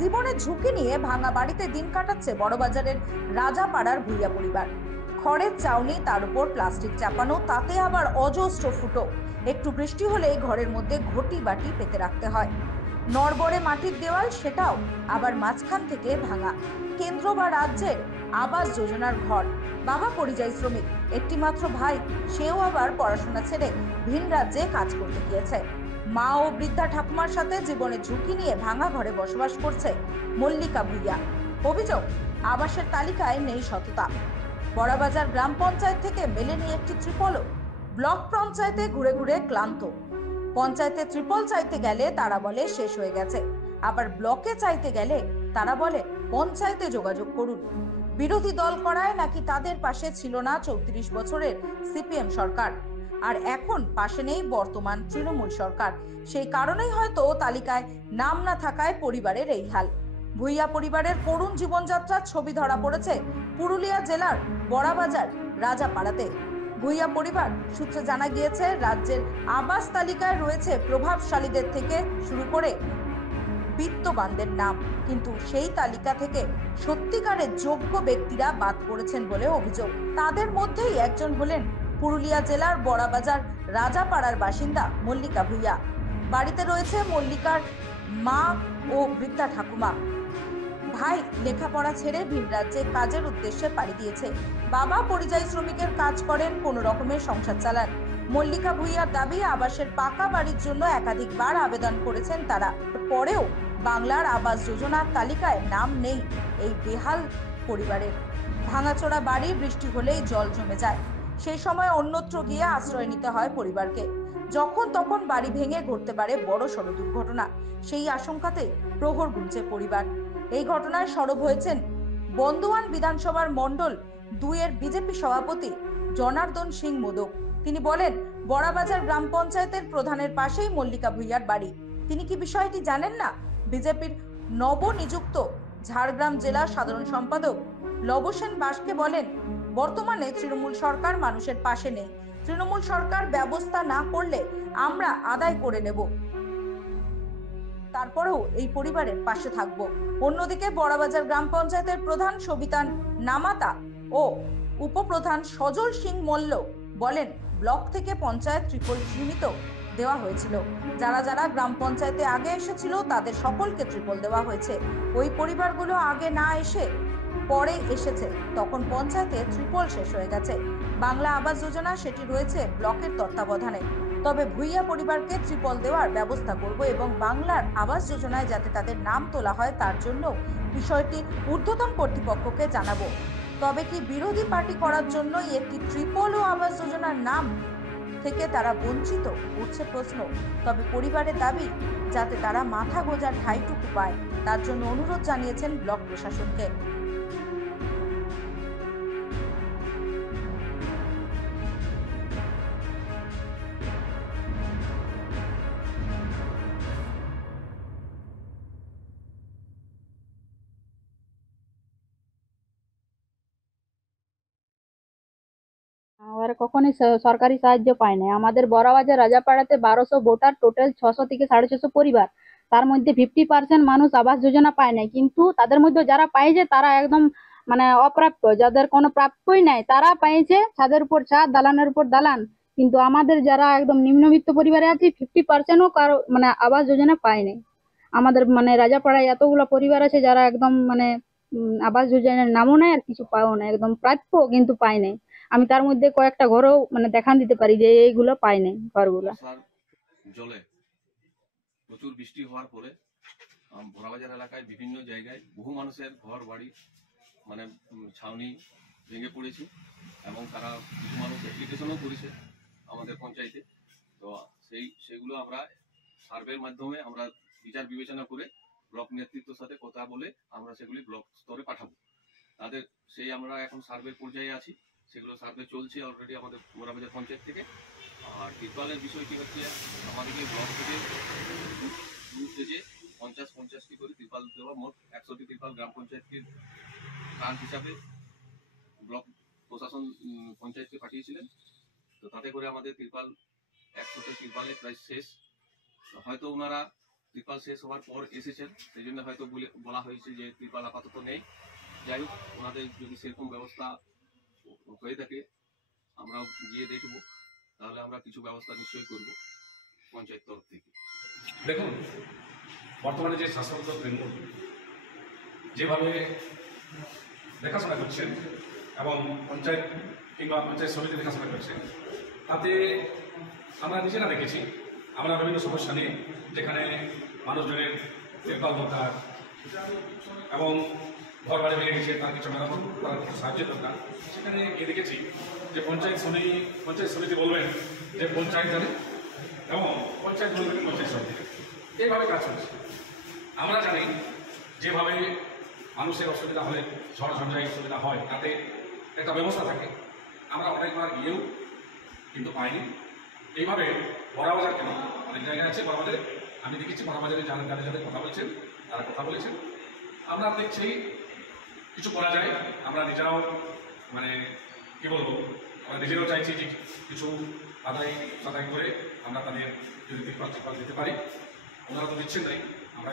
জীবনের ঝুঁকি নিয়ে ভাঙা বাড়িতে দিন কাটাচ্ছে বড়বাজারের রাজাপাড়ার ভূঁইয়া পরিবার। খড়ের চাউনি, তার উপর প্লাস্টিক চাপানো, তাতে আবার অজস্র ফুটো। একটু বৃষ্টি হলেই ঘরের মধ্যে ঘটি বাটি পেতে রাখতে হয়। নড়বড়ে মাটির দেওয়াল, সেটাও আবার মাঝখান থেকে ভাঙা। কেন্দ্র বা রাজ্যের আবাস যোজনার ঘর। বাবা পরিযায়ী শ্রমিক, একটি মাত্র ভাই, সেও আবার পড়াশোনা ছেড়ে ভিন রাজ্যে কাজ করতে গিয়েছে। মা ও বৃদ্ধা ঠাকুমার সাথে জীবনের ঝুঁকি নিয়ে ভাঙা ঘরে বসবাস করছে মল্লিকা ভূঁইয়া। অভিযোগ, আবাসের তালিকায় নেই সততা। বড়াবাজার গ্রাম পঞ্চায়েত থেকে মেলেনি একটি ত্রিপলও। ব্লক পঞ্চায়েতে ঘুরে ঘুরে ক্লান্ত। পঞ্চায়েতে ত্রিপল চাইতে গেলে তারা বলে শেষ হয়ে গেছে, আবার ব্লকে চাইতে গেলে তারা বলে পঞ্চায়েতে যোগাযোগ করুন। বিরোধী দল করায় নাকি তাদের পাশে ছিল না 34 বছরের সিপিএম সরকার, আর এখন পাশে নেই বর্তমান তৃণমূল সরকার। সেই কারণেই হয়তো তালিকায় নাম না থাকায় পরিবারের এই হাল। ভূঁইয়া পরিবারের করুণ জীবনযাত্রার ছবি ধরা পড়েছে পুরুলিয়া জেলার বড়াবাজার রাজাপাড়াতে। ভূঁইয়া পরিবার সূত্রে জানা গিয়েছে, রাজ্যের আবাস তালিকায় রয়েছে প্রভাবশালীদের থেকে শুরু করে বিত্তবানদের নাম, কিন্তু সেই তালিকা থেকে সত্যিকারের যোগ্য ব্যক্তিরা বাদ পড়েছেন বলে অভিযোগ। তাদের মধ্যেই একজন হলেন পুরুলিয়া জেলার বড়াবাজার রাজাপাড়ার বাসিন্দা মল্লিকা ভূঁইয়া। বাড়িতে রয়েছে মল্লিকার মা ও বৃদ্ধা ঠাকুমা। ভাই লেখাপড়া ছেড়ে ভিন রাজ্যে কাজের উদ্দেশ্যে পাড়ি দিয়েছে। বাবা পরিযায়ী শ্রমিকের কাজ করেন, কোনো রকমের সংসার চালান। মল্লিকা ভূঁইয়ার দাবি, আবাসের পাকা বাড়ির জন্য একাধিকবার আবেদন করেছেন তারা, পরেও বাংলার আবাস যোজনার তালিকায় নাম নেই এই বেহাল পরিবারের। ভাঙাচোরা বাড়ি, বৃষ্টি হলেই জল জমে যায়। সেই সময় অন্যত্র গিয়ে আশ্রয় নিতে হয় পরিবারকে। যখন তখন বাড়ি ভেঙে ঘটতে পারে বড় সড় দুর্ঘটনা, সেই আশঙ্কাতেই প্রহর গুনছে পরিবার। এই ঘটনায় সরব হয়েছেন বন্দোয়ান বিধানসভার মণ্ডল 2 এর বিজেপি সভাপতি জনার্দন সিং মোদক। তিনি বলেন, বড়াবাজার গ্রাম পঞ্চায়েতের প্রধানের পাশেই মল্লিকা ভূঁইয়ার বাড়ি। তিনি কি বিষয়টি জানেন না? বিজেপির নবনিযুক্ত ঝাড়গ্রাম জেলা সাধারণ সম্পাদক লবসেন বাসকে বলেন, বর্তমানে তৃণমূল সরকার মানুষের পাশে নেই। তৃণমূল সরকার ব্যবস্থা না করলে আমরা আদায় করে নেব, তারপরেও এই পরিবারের পাশে থাকবো। অন্যদিকে বড়াবাজার গ্রাম পঞ্চায়েতের প্রধান সবিতা নামাতা ও উপপ্রধান সজল সিং মল্ল বলেন, ব্লক থেকে পঞ্চায়েত ত্রিপল সীমিত দেওয়া হয়েছিল। যারা যারা গ্রাম পঞ্চায়েতে আগে এসেছিল তাদের সকলকে ত্রিপল দেওয়া হয়েছে। ওই পরিবারগুলো আগে না এসে পরে এসেছে, তখন পঞ্চায়েতে ত্রিপল শেষ হয়ে গেছে। বাংলা আবাস যোজনা সেটি রয়েছে ব্লকের তত্ত্বাবধানে। তবে ভূঁইয়া পরিবারকে ত্রিপল দেওয়ার ব্যবস্থা করব এবং বাংলার আবাস যোজনায় যাতে তাদের নাম তোলা হয় তার জন্য বিষয়টি ঊর্ধ্বতন কর্তৃপক্ষকে জানাবো। তবে কি বিরোধী পার্টি করার জন্যই একটি ত্রিপল ও আবাস যোজনার নাম থেকে তারা বঞ্চিত, উঠছে প্রশ্ন। তবে পরিবারের দাবি, যাতে তারা মাথা গোঁজার ঠাঁইটুকু পায়, তার জন্য অনুরোধ জানিয়েছেন ব্লক প্রশাসনকে। আর কখনোই সরকারি সাহায্য পায় নাই। আমাদের বড়াবাজার রাজাপাড়াতে 1200 ভোটার, টোটাল 600 থেকে 650 পরিবার। তার মধ্যে 50% মানুষ আবাস যোজনা পায় নাই, কিন্তু তাদের মধ্যে যারা পাইছে তারা একদম মানে অপ্রাপ্য, যাদের কোনো প্রাপ্যই নাই তারা পাইছে ছাদের উপর ছাদ, দালানের উপর দালান। কিন্তু আমাদের যারা একদম নিম্নবিত্ত পরিবারে আছে 50%ও কারো মানে আবাস যোজনা পায় নাই। আমাদের মানে রাজাপাড়ায় এতগুলো পরিবার আছে যারা একদম মানে আবাস যোজনার নামও নাই আর কিছু পাও না, একদম প্রাপ্য কিন্তু পায় নাই। আমি তার মধ্যে কয়েকটা ঘরও মানে দেখান দিতে পারি যে এইগুলো পাই নাই ঘরগুলো। জলে প্রচুর বৃষ্টি হওয়ার পরে বড়াবাজার এলাকায় বিভিন্ন জায়গায় বহু মানুষের ঘর বাড়ি মানে ছাউনি ভেঙে পড়েছে এবং তারা কিছু মানুষ অ্যাপ্লিকেশনও করেছে আমাদের পঞ্চায়েতে। তো সেগুলো আমরা সার্ভের মাধ্যমে আমরা বিচার বিবেচনা করে ব্লক নেতৃত্বের সাথে কথা বলে আমরা সেগুলি ব্লক স্তরে পাঠাবো তাদের। সেই আমরা এখন সার্ভে পর্যায়ে আছি, সেগুলো সার্ভে চলছে অলরেডি আমাদের বড়াবাজার পঞ্চায়েত থেকে। আর ত্রিপালের বিষয়টি হচ্ছে আমাদেরকে ব্লক থেকে যে 50-50টি করে ত্রিপাল দেওয়া, মোট 100টি ত্রিপাল গ্রাম পঞ্চায়েতকে ত্রাণ হিসাবে ব্লক প্রশাসন পঞ্চায়েতকে পাঠিয়েছিলেন। তো তাতে করে আমাদের ত্রিপাল 100টি ত্রিপালের প্রায় শেষ। হয়তো ওনারা ত্রিপাল শেষ হওয়ার পর এসেছেন, সেই জন্য হয়তো বলা হয়েছে যে ত্রিপাল আপাতত নেই। যাই হোক, ওনাদের যদি সেরকম ব্যবস্থা হয়ে থাকে আমরা গিয়ে দেখব, তাহলে আমরা কিছু ব্যবস্থা নিশ্চয়ই করব পঞ্চায়েত তরফ থেকে। দেখুন, বর্তমানে যে শাসক তৃণমূল যেভাবে দেখাশোনা করছেন এবং পঞ্চায়েত কিংবা পঞ্চায়েত সমিতি দেখাশোনা করছেন, তাতে আমরা নিজেরা দেখেছি আমরা বিভিন্ন সমস্যা নিয়ে, যেখানে মানুষজনের দেখভাল দরকার এবং ঘর বাড়ি ভেঙে গেছে, তার কিছু মেরামত করার কিছু সাহায্যের দরকার, সেখানে গিয়ে দেখেছি যে পঞ্চায়েত সমিতি বলবেন যে পঞ্চায়েত জানে এবং পঞ্চায়েত বলবেন পঞ্চায়েত সমিতি, এইভাবে কাজ চলছে। আমরা জানি যেভাবে মানুষের অসুবিধা হলে ঝড় ঝঞ্ঝায় অসুবিধা হয়, তাতে একটা ব্যবস্থা থাকে। আমরা অনেকবার গিয়েও কিন্তু পাইনি। এইভাবে বড়বাজার কেন অনেক জায়গায় আছে, বড়বাজারে আমি দেখেছি বড়বাজারে যাদের যাদের কথা বলছেন তারা কথা বলেছেন। আমরা দেখছি কিছু করা যায়, আমরা নিজেরাও মানে কি বলবো, আমরা নিজেরাও চাইছি যে কিছু আদায় করে আমরা তাদের যদি ত্রিপাল দিতে পারি। ওনারা তো দিচ্ছেন নাই, আমরা